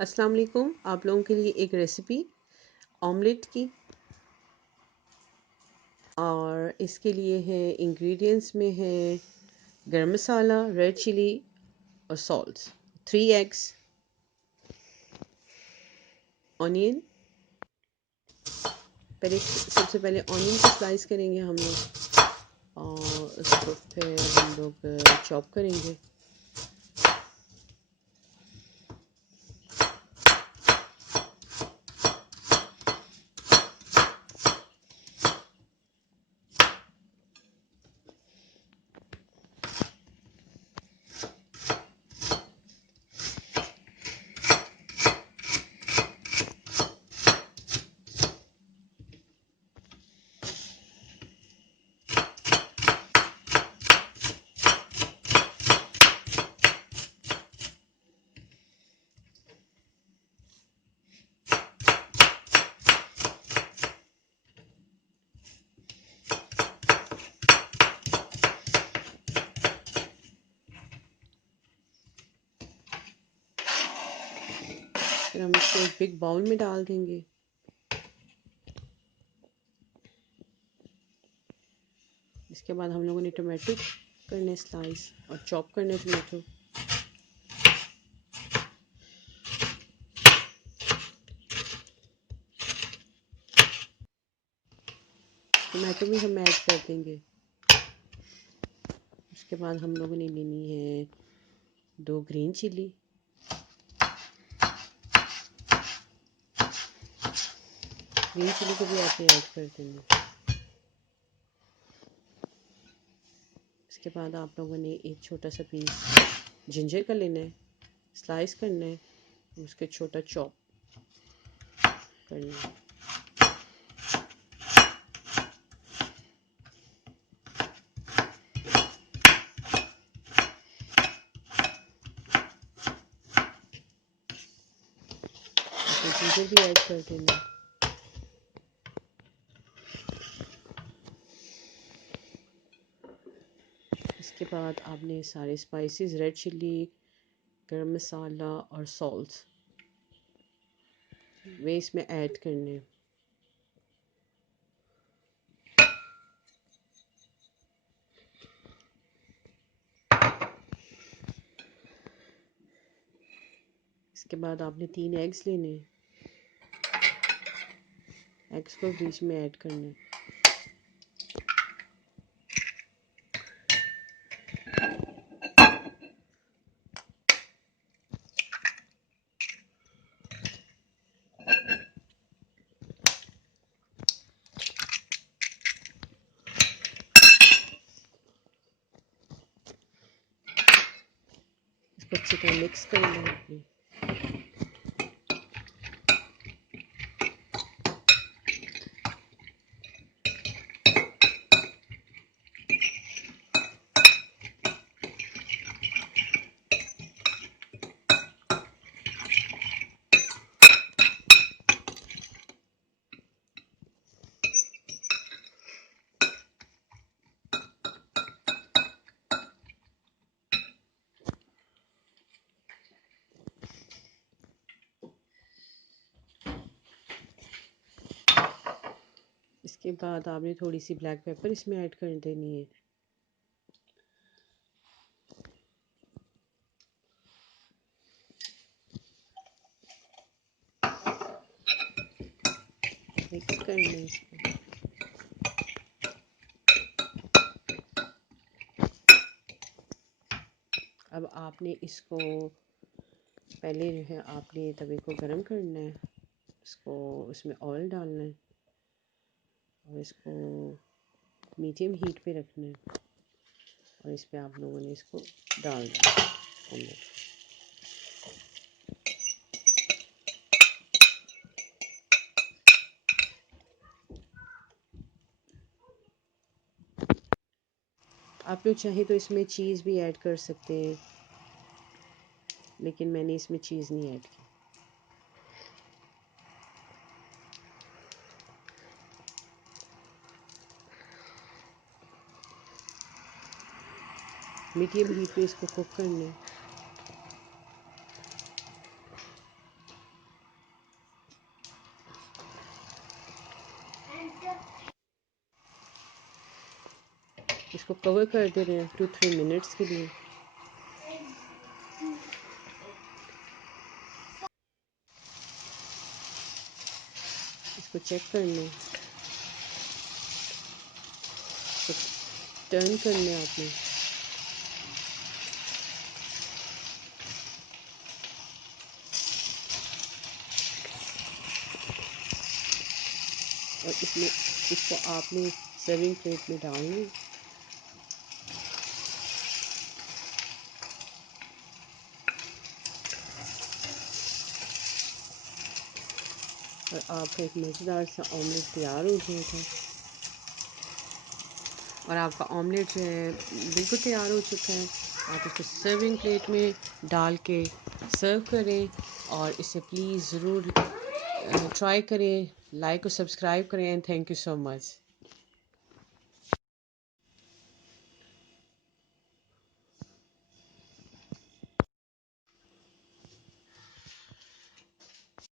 अस्सलाम वालेकुम। आप लोगों के लिए एक रेसिपी ऑमलेट की, और इसके लिए है इंग्रेडिएंट्स में है गरम मसाला, रेड चिली और सॉल्ट, 3 एग्स, ऑनियन। सबसे पहले ऑनियन को स्लाइस करेंगे हम लोग, और उसको फिर हम लोग चॉप करेंगे। फिर हम इसको एक बिग बाउल में डाल देंगे। इसके बाद हम लोगों ने टमाटो करने स्लाइस और चॉप करने टमाटो। टमाटो भी हम ऐड कर देंगे। उसके बाद हम लोगों ने लेनी है 2 ग्रीन चिली, ग्रीन चिली को भी आपने ऐड कर देंगे। इसके बाद आप लोगों ने एक छोटा सा पीस जिंजर का लेना है, स्लाइस करना है, उसके छोटा चॉप करना है। जिंजर भी ऐड कर देना है। इसके बाद आपने सारे स्पाइसेस, रेड चिली, गरम मसाला और सॉल्ट वे इसमें ऐड करने हैं। इसके बाद आपने 3 एग्स लेने हैं, एग्स को बीच में ऐड करना है। इसको अच्छी तरह मिक्स करना है आपने। इसके बाद आपने थोड़ी सी ब्लैक पेपर इसमें ऐड कर देनी है। मिक्स करना है इसको। अब आपने इसको पहले जो है आपने तवे को गरम करना है, इसको उसमें ऑयल डालना है और इसको मीडियम हीट पे रखना है, और इस पे आप लोगों ने इसको डाल देना ऑमलेट। आप लोग चाहें तो इसमें चीज़ भी ऐड कर सकते हैं, लेकिन मैंने इसमें चीज़ नहीं ऐड की। मीडियम हीट पे इसको कुक करना है। इसको कवर कर दे रहे हैं 2-3 मिनट्स के लिए। इसको चेक कर लें, इसको टर्न कर लें आपने। और इसमें इसको आपने सर्विंग प्लेट में डालना है। और आपका एक मज़ेदार सा ऑमलेट तैयार हो जाएगा। और आपका ऑमलेट जो है बिल्कुल तैयार हो चुका है। आप इसको सर्विंग प्लेट में डाल के सर्व करें और इसे प्लीज़ ज़रूर ट्राई करें, लाइक और सब्सक्राइब करें। Thank you so much.